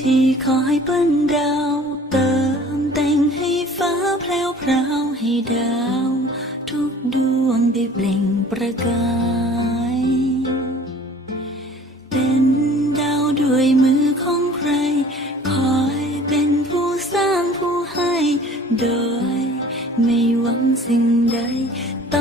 ที่คอยเปิ้นดาวเติมแต่งให้ฟ้าแพรวให้ดาวทุกดวงได้เปล่งประกาย เป็นดาวด้วยมือของใคร คอยเป็นผู้สร้างผู้ให้โดยไม่หวังสิ่งใดต